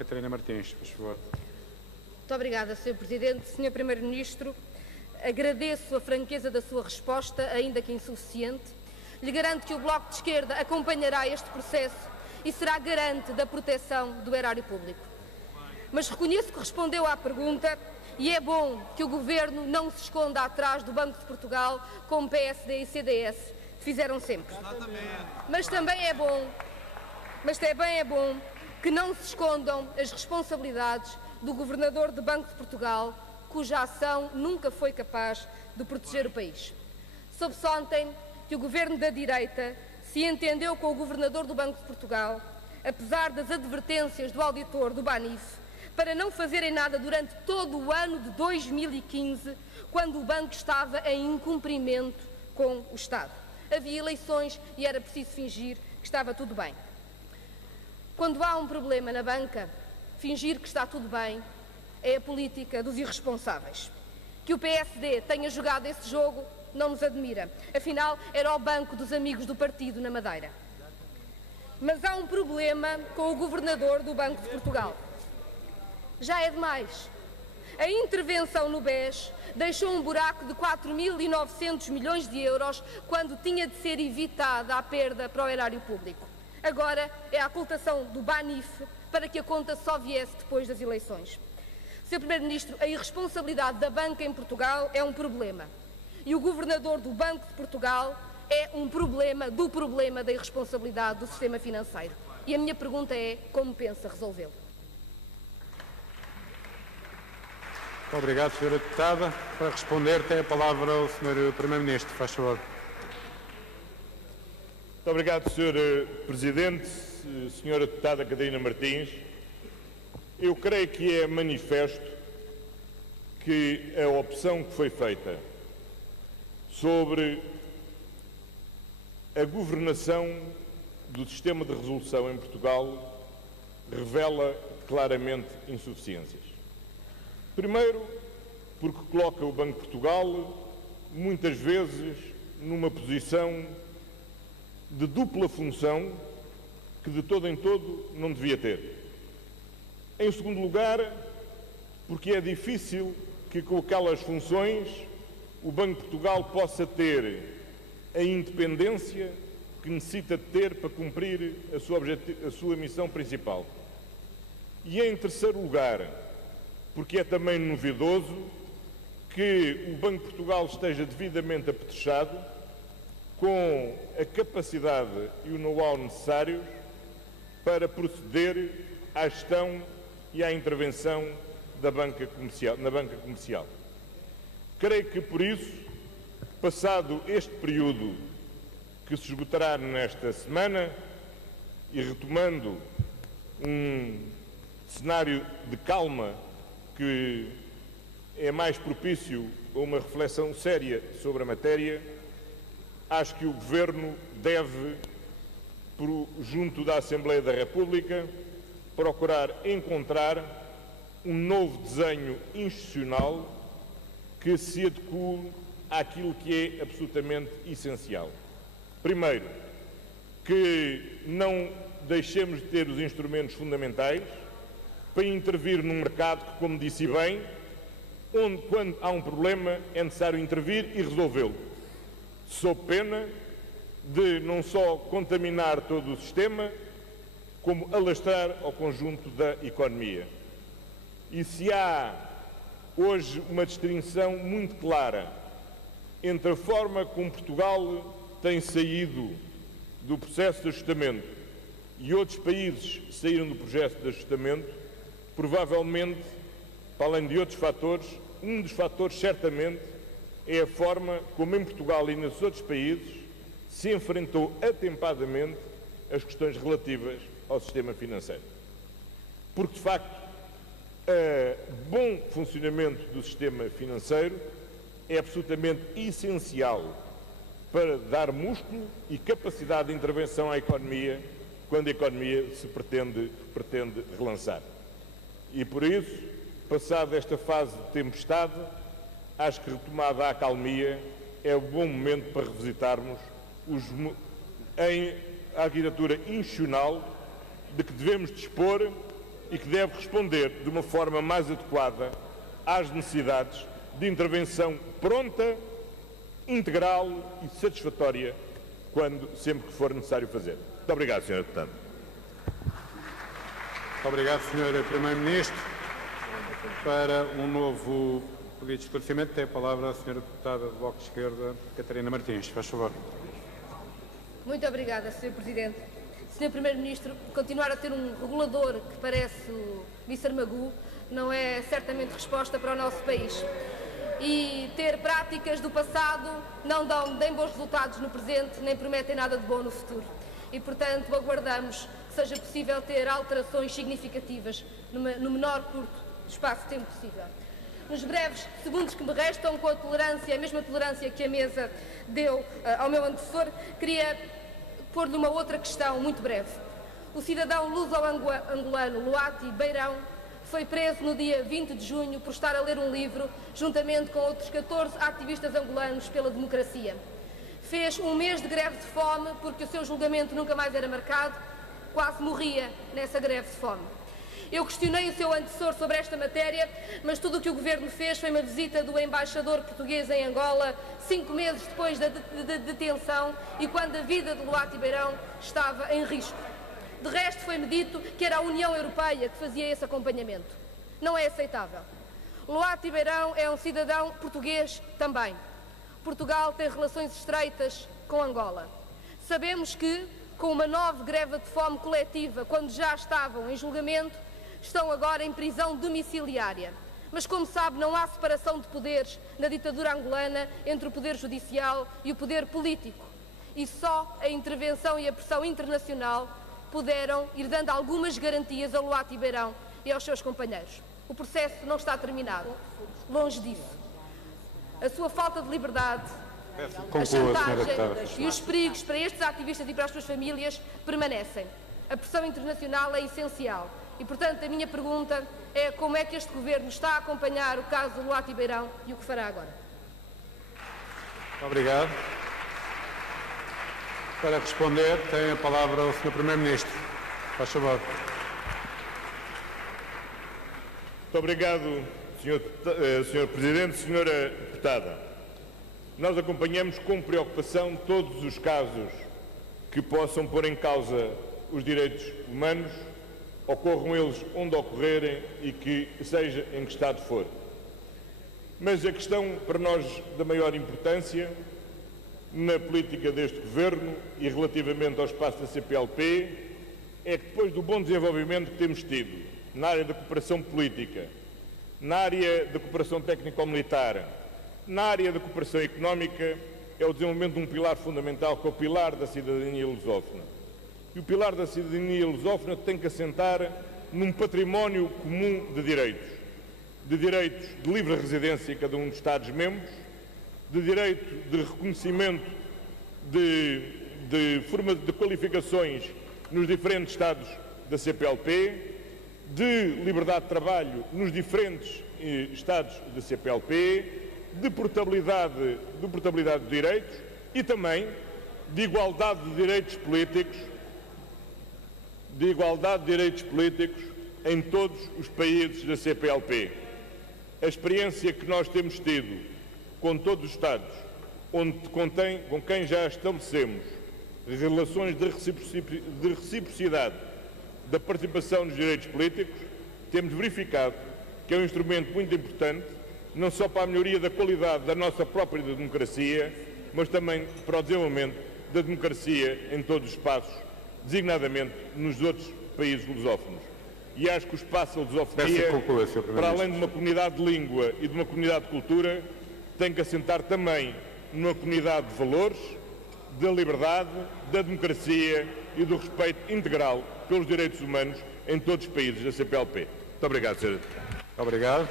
Catarina Martins, por favor. Muito obrigada, Sr. Presidente. Sr. Primeiro-Ministro, agradeço a franqueza da sua resposta, ainda que insuficiente. Lhe garanto que o Bloco de Esquerda acompanhará este processo e será garante da proteção do erário público. Mas reconheço que respondeu à pergunta e é bom que o Governo não se esconda atrás do Banco de Portugal, como PSD e CDS fizeram sempre. Mas também é bom que não se escondam as responsabilidades do Governador do Banco de Portugal, cuja ação nunca foi capaz de proteger o país. Soube-se ontem que o Governo da direita se entendeu com o Governador do Banco de Portugal, apesar das advertências do auditor do BANIF, para não fazerem nada durante todo o ano de 2015, quando o banco estava em incumprimento com o Estado. Havia eleições e era preciso fingir que estava tudo bem. Quando há um problema na banca, fingir que está tudo bem é a política dos irresponsáveis. Que o PSD tenha jogado esse jogo não nos admira. Afinal, era o banco dos amigos do partido na Madeira. Mas há um problema com o Governador do Banco de Portugal. Já é demais. A intervenção no BES deixou um buraco de 4.900 milhões de euros quando tinha de ser evitada a perda para o erário público. Agora é a ocultação do BANIF para que a conta só viesse depois das eleições. Sr. Primeiro-Ministro, a irresponsabilidade da banca em Portugal é um problema. E o Governador do Banco de Portugal é um problema do problema da irresponsabilidade do sistema financeiro. E a minha pergunta é: como pensa resolvê-lo? Muito obrigado, Sra. Deputada. Para responder, tem a palavra o Sr. Primeiro-Ministro. Faz favor. Muito obrigado, Sr. Presidente. Sra. Deputada Catarina Martins, eu creio que é manifesto que a opção que foi feita sobre a governação do sistema de resolução em Portugal revela claramente insuficiências. Primeiro, porque coloca o Banco de Portugal, muitas vezes, numa posição de dupla função que de todo em todo não devia ter. Em segundo lugar, porque é difícil que com aquelas funções o Banco de Portugal possa ter a independência que necessita de ter para cumprir a sua missão principal. E em terceiro lugar, porque é também novedoso que o Banco de Portugal esteja devidamente apetrechado com a capacidade e o know-how necessários para proceder à gestão e à intervenção na banca comercial. Creio que, por isso, passado este período que se esgotará nesta semana e retomando um cenário de calma que é mais propício a uma reflexão séria sobre a matéria, acho que o Governo deve, junto da Assembleia da República, procurar encontrar um novo desenho institucional que se adeque àquilo que é absolutamente essencial. Primeiro, que não deixemos de ter os instrumentos fundamentais para intervir num mercado que, como disse bem, onde, quando há um problema, é necessário intervir e resolvê-lo, sob pena de não só contaminar todo o sistema, como alastrar ao conjunto da economia. E se há hoje uma distinção muito clara entre a forma como Portugal tem saído do processo de ajustamento e outros países saíram do processo de ajustamento, provavelmente, para além de outros fatores, um dos fatores certamente é a forma como em Portugal e nos outros países se enfrentou atempadamente as questões relativas ao sistema financeiro. Porque, de facto, o bom funcionamento do sistema financeiro é absolutamente essencial para dar músculo e capacidade de intervenção à economia quando a economia se pretende relançar. E por isso, passada esta fase de tempestade, acho que retomada a acalmia é um bom momento para revisitarmos a arquitetura institucional de que devemos dispor e que deve responder de uma forma mais adequada às necessidades de intervenção pronta, integral e satisfatória sempre que for necessário fazer. Muito obrigado, Sr. Deputado. Muito obrigado, Sr. Primeiro-Ministro. Para um novo pedido de esclarecimento, tem a palavra a Sra. Deputada do Bloco de Esquerda, Catarina Martins. Faz favor. Muito obrigada, Sr. Presidente. Sr. Primeiro-Ministro, continuar a ter um regulador que parece o Mr. Magoo não é certamente resposta para o nosso país. E ter práticas do passado não dão nem bons resultados no presente, nem prometem nada de bom no futuro. E, portanto, aguardamos que seja possível ter alterações significativas no menor curto espaço de tempo possível. Nos breves segundos que me restam, com a mesma tolerância que a mesa deu ao meu antecessor, queria pôr-lhe uma outra questão muito breve. O cidadão luso-angolano Luati Beirão foi preso no dia 20 de junho por estar a ler um livro, juntamente com outros 14 ativistas angolanos pela democracia. Fez um mês de greve de fome porque o seu julgamento nunca mais era marcado, quase morria nessa greve de fome. Eu questionei o seu antecessor sobre esta matéria, mas tudo o que o Governo fez foi uma visita do embaixador português em Angola, 5 meses depois da detenção e quando a vida de Luati Beirão estava em risco. De resto, foi-me dito que era a União Europeia que fazia esse acompanhamento. Não é aceitável. Luati Beirão é um cidadão português também. Portugal tem relações estreitas com Angola. Sabemos que, com uma nova greve de fome coletiva, quando já estavam em julgamento, estão agora em prisão domiciliária. Mas, como sabe, não há separação de poderes na ditadura angolana entre o poder judicial e o poder político. E só a intervenção e a pressão internacional puderam ir dando algumas garantias a Luati Beirão e aos seus companheiros. O processo não está terminado. Longe disso. A sua falta de liberdade, a chantagem e os perigos para estes ativistas e para as suas famílias permanecem. A pressão internacional é essencial. E, portanto, a minha pergunta é como é que este Governo está a acompanhar o caso do Luati Beirão e o que fará agora. Obrigado. Para responder, tem a palavra o Sr. Primeiro-Ministro. Faz favor. Muito obrigado, Sr. Presidente. Senhora Deputada, nós acompanhamos com preocupação todos os casos que possam pôr em causa os direitos humanos, ocorram eles onde ocorrerem e que seja em que estado for. Mas a questão para nós da maior importância na política deste Governo e relativamente ao espaço da CPLP é que depois do bom desenvolvimento que temos tido na área da cooperação política, na área da cooperação técnico-militar, na área da cooperação económica, é o desenvolvimento de um pilar fundamental que é o pilar da cidadania lusófona. E o pilar da cidadania lusófona tem que assentar num património comum de direitos de livre residência em cada um dos Estados-membros, de direito de reconhecimento de qualificações nos diferentes Estados da CPLP, de liberdade de trabalho nos diferentes Estados da CPLP, de portabilidade de direitos e também de igualdade de direitos políticos em todos os países da CPLP. A experiência que nós temos tido com todos os Estados, com quem já estabelecemos relações de reciprocidade da participação nos direitos políticos, temos verificado que é um instrumento muito importante, não só para a melhoria da qualidade da nossa própria democracia, mas também para o desenvolvimento da democracia em todos os espaços, designadamente nos outros países lusófonos. E acho que o espaço da lusofonia, para além de uma comunidade de língua e de uma comunidade de cultura, tem que assentar também numa comunidade de valores, da liberdade, da democracia e do respeito integral pelos direitos humanos em todos os países da CPLP. Muito obrigado, Sr. Obrigado.